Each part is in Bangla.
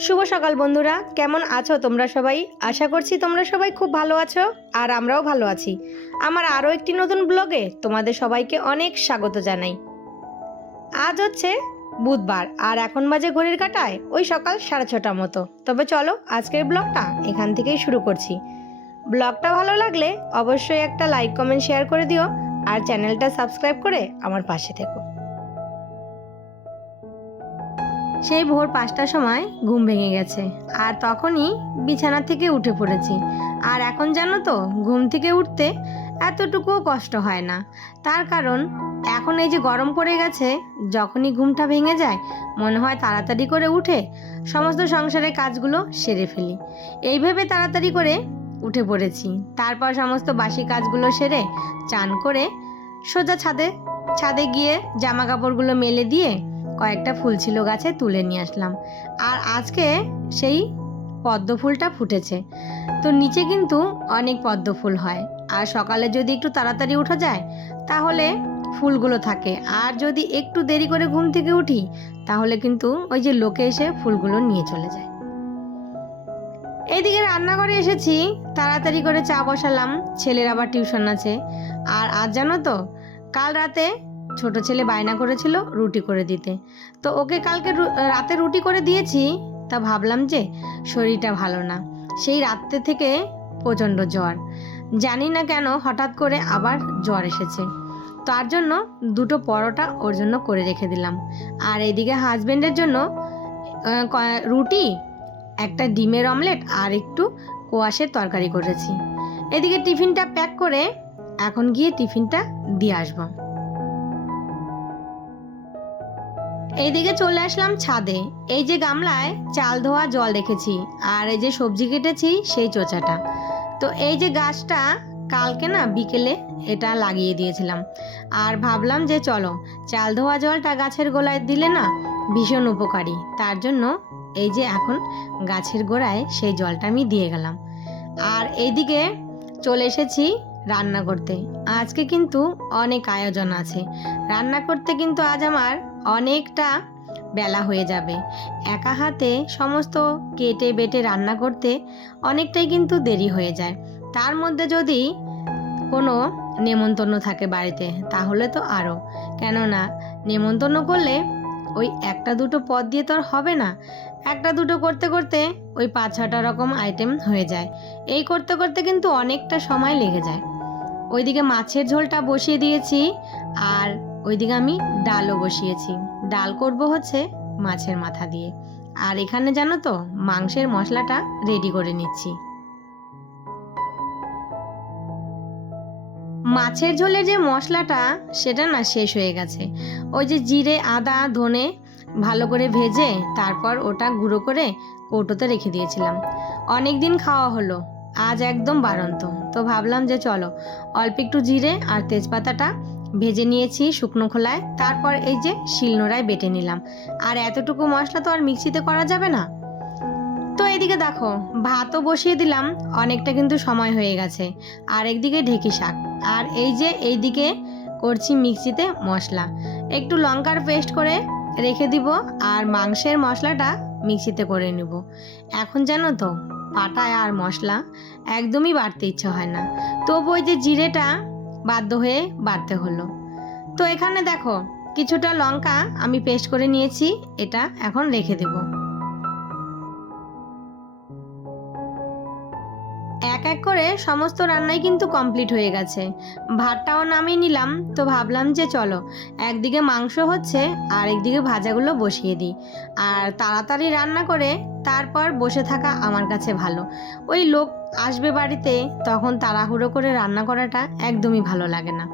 শুভ সকাল বন্ধুরা, কেমন আছো তোমরা সবাই? আশা করছি তোমরা সবাই খুব ভালো আছো আর আমরাও ভালো আছি। আমার আরও একটি নতুন ব্লগে তোমাদের সবাইকে অনেক স্বাগত জানাই। আজ হচ্ছে বুধবার আর এখন বাজে ঘড়ির কাটায় ওই সকাল সাড়ে ছটার মতো। তবে চলো আজকের ব্লগটা এখান থেকেই শুরু করছি। ব্লগটা ভালো লাগলে অবশ্যই একটা লাইক, কমেন্ট, শেয়ার করে দিও আর চ্যানেলটা সাবস্ক্রাইব করে আমার পাশে থেকো। সেই ভোর পাঁচটার সময় ঘুম ভেঙে গেছে। আর তখনই বিছানা থেকে উঠে পড়েছি। আর এখন জানো তো, ঘুম থেকে উঠতে এতটুকুও কষ্ট হয় না। তার কারণ, এখন এই যে গরম পড়ে গেছে, যখনই ঘুমটা ভেঙে যায়, মনে হয় তাড়াতাড়ি করে উঠে সমস্ত সংসারের কাজগুলো সেরে ফেলি। এইভাবে তাড়াতাড়ি করে উঠে পড়েছি। তারপর সমস্ত বাসি কাজগুলো সেরে চান করে সোজা ছাদে ছাদে গিয়ে জামা কাপড়গুলো মেলে দিয়ে কয়েকটা ফুল ছিল গাছে তুলে নিয়ে আসলাম। আর আজকে সেই পদ্ম ফুলটা ফুটেছে। তো নিচে কিন্তু অনেক পদ্ম ফুল হয়। আর সকালে যদি একটু তাড়াতাড়ি উঠা যায়, তাহলে ফুলগুলো থাকে। আর যদি একটু দেরি করে ঘুম থেকে উঠি, তাহলে কিন্তু ওই যে লোকে এসে ফুলগুলো নিয়ে চলে যায়। এইদিকে রান্নাঘরে এসেছি, তাড়াতাড়ি করে চা বসালাম, ছেলের আবার টিউশন আছে। আর আজ জানো তো, কাল রাতে ছোট ছেলে বায়না করেছিল রুটি করে দিতে। তো ওকে কালকে রাতে রুটি করে দিয়েছি, তা ভাবলাম যে শরীরটা ভালো না। সেই রাত্রে থেকে প্রচণ্ড জ্বর। জানি না কেন হঠাৎ করে আবার জ্বর এসেছে। তার জন্য দুটো পরোটা ওর জন্য করে রেখে দিলাম। আর এদিকে হাজবেন্ডের জন্য রুটি, একটা ডিমের অমলেট আর একটু কোয়াশের তরকারি করেছি। এদিকে টিফিনটা প্যাক করে এখন গিয়ে টিফিনটা দিয়ে আসব। এইদিকে চলে আসলাম ছাদে। এই যে গামলায় চাল ধোয়া জল রেখেছি, আর এই যে সবজি কেটেছি সেই চোচাটা। তো এই যে গাছটা কালকে না বিকেলে এটা লাগিয়ে দিয়েছিলাম। আর ভাবলাম যে চলো, চাল ধোয়া জলটা গাছের গোড়ায় দিলে না ভীষণ উপকারী। তার জন্য এই যে এখন গাছের গোড়ায় সেই জলটা আমি দিয়ে গেলাম। আর এইদিকে চলে এসেছি রান্না করতে। আজকে কিন্তু অনেক আয়োজন আছে। রান্না করতে কিন্তু আজ আমার অনেকটা বেলা হয়ে যাবে। একা হাতে সমস্ত কেটে বেটে রান্না করতে অনেকটাই কিন্তু দেরি হয়ে যায়। তার মধ্যে যদি কোনো নেমন্তন্ন থাকে বাড়িতে, তাহলে তো আরও কেননা, নেমন্তন্ন করলে ওই একটা দুটো পদ দিয়ে তো আর হবে না। একটা দুটো করতে করতে ওই পাঁচ ছটা রকম আইটেম হয়ে যায়। এই করতে করতে কিন্তু অনেকটা সময় লেগে যায়। ওইদিকে মাছের ঝোলটা বসিয়ে দিয়েছি আর ওইদিকে আমি ডালও বসিয়েছি। ডাল করব হচ্ছে মাছের মাথা দিয়ে। আর এখানে জানো তো, মাংসের মশলাটা রেডি করে নিচ্ছি। মাছের ঝোলের যে মশলাটা, সেটা না শেষ হয়ে গেছে। ওই যে জিরে, আদা, ধনে ভালো করে ভেজে তারপর ওটা গুঁড়ো করে কৌটোতে রেখে দিয়েছিলাম। অনেক দিন খাওয়া হলো, আজ একদম বারন্ত তো ভাবলাম যে চলো, অল্প একটু জিরে আর তেজপাতাটা ভেজে নিয়েছি শুকনো খোলায়, তারপর এই যে শিলনোড়ায় বেটে নিলাম। আর এতটুকু মশলা তো আর মিক্সিতে করা যাবে না। তো এদিকে দেখো, ভাতও বসিয়ে দিলাম, অনেকটা কিন্তু সময় হয়ে গেছে। আর একদিকে ঢেকি শাক, আর এই যে এইদিকে করছি মিক্সিতে মশলা। একটু লঙ্কার পেস্ট করে রেখে দিব, আর মাংসের মশলাটা মিক্সিতে করে নিব। এখন জানো তো, পাটায় আর মশলা একদমই বাড়তে ইচ্ছে হয় না। তবু ওই যে জিরেটা বাধ্য হয়ে বাড়তে হলো। তো এখানে দেখো, কিছুটা লঙ্কা আমি পেস্ট করে নিয়েছি, এটা এখন রেখে দেব। এক এক করে সমস্ত রান্নাই কিন্তু কমপ্লিট হয়ে গেছে। ভাতটাও নামিয়ে নিলাম, তো ভাবলাম যে চলো, একদিকে মাংস হচ্ছে আর একদিকে ভাজাগুলো বসিয়ে দিই। আর তাড়াতাড়ি রান্না করে তারপর বসে থাকা আমার কাছে ভালো। ওই লোক আসবে বাড়িতে, তখন তাড়াহুড়ো করে রান্না করাটা একদমই ভালো লাগে না।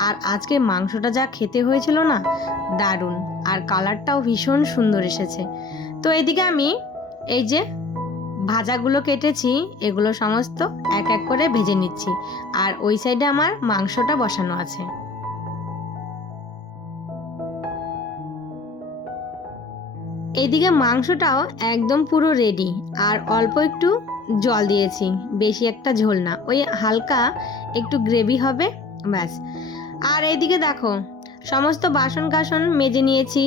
আর আজকে মাংসটা যা খেতে হয়েছিল না, দারুণ। আর কালারটাও ভীষণ সুন্দর এসেছে। তো এদিকে আমি এই যে ভাজাগুলো কেটেছি, এগুলো সমস্ত এক এক করে ভেজে নিচ্ছি। আর ওই সাইডে আমার মাংসটা বসানো আছে। এদিকে মাংসটাও একদম পুরো রেডি আর অল্প একটু জল দিয়েছি, বেশি একটা ঝোল না। ওই হালকা একটু গ্রেভি হবে, ব্যাস। আর এইদিকে দেখো, সমস্ত বাসন কাসন মেজে নিয়েছি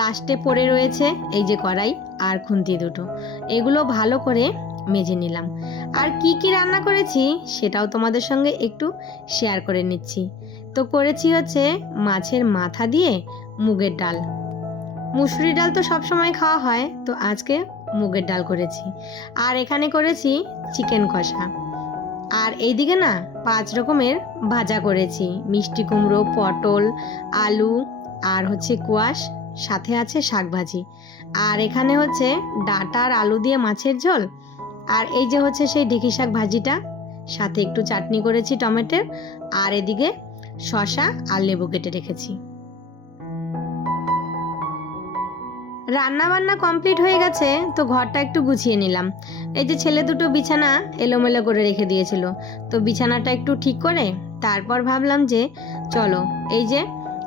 লাস্টে পড়ে রয়েছে এই যে কড়াই আর খুন্তি দুটো। এগুলো ভালো করে মেজে নিলাম। আর কি কি রান্না করেছি সেটাও তোমাদের সঙ্গে একটু শেয়ার করে নিচ্ছি। তো করেছি হচ্ছে মাছের মাথা দিয়ে মুগের ডাল। মুসুরি ডাল তো সব সময় খাওয়া হয়, তো আজকে মুগের ডাল করেছি। আর এখানে করেছি চিকেন কষা। আর এইদিকে না পাঁচ রকমের ভাজা করেছি। মিষ্টি কুমড়ো, পটল, আলু আর হচ্ছে কুয়াশ, সাথে আছে শাক ভাজি আর এখানে হচ্ছে ডাঁটা আর আলু দিয়ে মাছের ঝোল। আর এই যে হচ্ছে সেই ঢেঁকি শাক ভাজিটা, সাথে একটু চাটনি করেছি টমেটোর। আর এদিকে শশা আর লেবু কেটে রেখেছি। রান্না বান্না কমপ্লিট হয়ে গেছে, তো ঘরটা একটু গুছিয়ে নিলাম। এই যে ছেলে দুটো বিছানা এলোমেলো করে রেখে দিয়েছিল, তো বিছানাটা একটু ঠিক করে তারপর ভাবলাম যে চলো, এই যে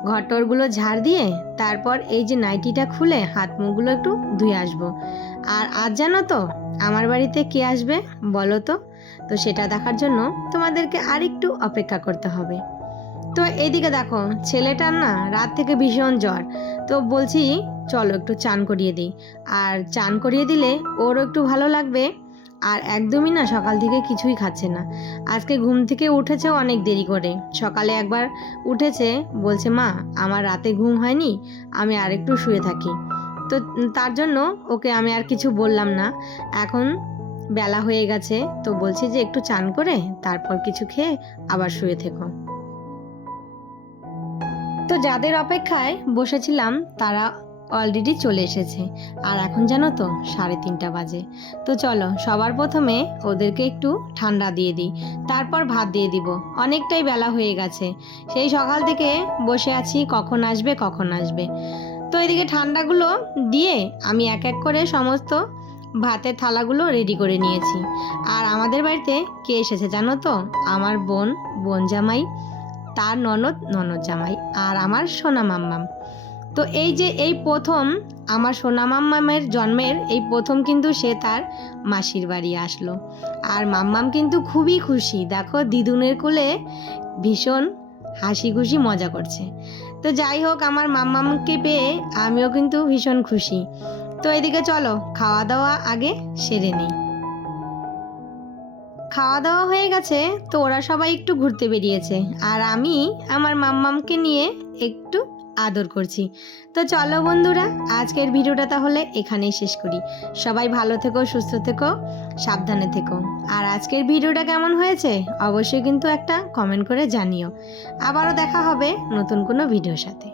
ঘরটরগুলো ঝাড় দিয়ে তারপর এই যে নাইটিটা খুলে হাত মুখগুলো একটু ধুয়ে আসব। আর আজ জানো তো, আমার বাড়িতে কে আসবে বলো তো? তো সেটা দেখার জন্য তোমাদেরকে আর একটু অপেক্ষা করতে হবে। তো এইদিকে দেখো, ছেলেটার না রাত থেকে ভীষণ জ্বর। তো বলছি, চলো একটু চান করিয়ে দিই। আর চান করিয়ে দিলে ওরও একটু ভালো লাগবে। আর একদমই না সকাল থেকে কিছুই খাচ্ছে না। আজকে ঘুম থেকে উঠেছে অনেক দেরি করে। সকালে একবার উঠেছে, বলছে, মা, আমার রাতে ঘুম হয়নি, আমি আর একটু শুয়ে থাকি। তো তার জন্য ওকে আমি আর কিছু বললাম না। এখন বেলা হয়ে গেছে, তো বলছি যে একটু চান করে তারপর কিছু খেয়ে আবার শুয়ে থেকো। তো যাদের অপেক্ষায় বসেছিলাম, তারা অলরেডি চলে এসেছে। আর এখন জানো তো, সাড়ে তিনটা বাজে। তো চলো, সবার প্রথমে ওদেরকে একটু ঠান্ডা দিয়ে দিই। তারপর ভাত দিয়ে দিব। অনেকটাই বেলা হয়ে গেছে। সেই সকাল থেকে বসে আছি, কখন আসবে কখন আসবে। তো এদিকে ঠান্ডাগুলো দিয়ে আমি এক এক করে সমস্ত ভাতের থালাগুলো রেডি করে নিয়েছি। আর আমাদের বাড়িতে কে এসেছে জানো তো? আমার বোন বোন জামাই তার ননদ ননদ জামাই আর আমার সোনা মাম্মাম। তো এই যে এই প্রথম আমার সোনা মাম্মামের জন্মের এই প্রথম কিন্তু সে তার মাসির বাড়ি আসলো। আর মাম্মাম কিন্তু খুবই খুশি। দেখো দিদুনের কোলে ভীষণ হাসি খুশি মজা করছে। তো যাই হোক আমার মাম্মামকে পেয়ে আমিও কিন্তু ভীষণ খুশি। তো এদিকে চলো, খাওয়া দাওয়া আগে সেরে নেই। খাওয়া দাওয়া হয়ে গেছে, তো ওরা সবাই একটু ঘুরতে বেরিয়েছে। আর আমি আমার মাম্মামকে নিয়ে একটু আদর করছি। তো চলো বন্ধুরা, আজকের ভিডিওটা তাহলে এখানেই শেষ করি। সবাই ভালো থেকো, সুস্থ থেকো, সাবধানে থেকো। আর আজকের ভিডিওটা কেমন হয়েছে, অবশ্যই কিন্তু একটা কমেন্ট করে জানিও। আবারও দেখা হবে নতুন কোনো ভিডিওর সাথে।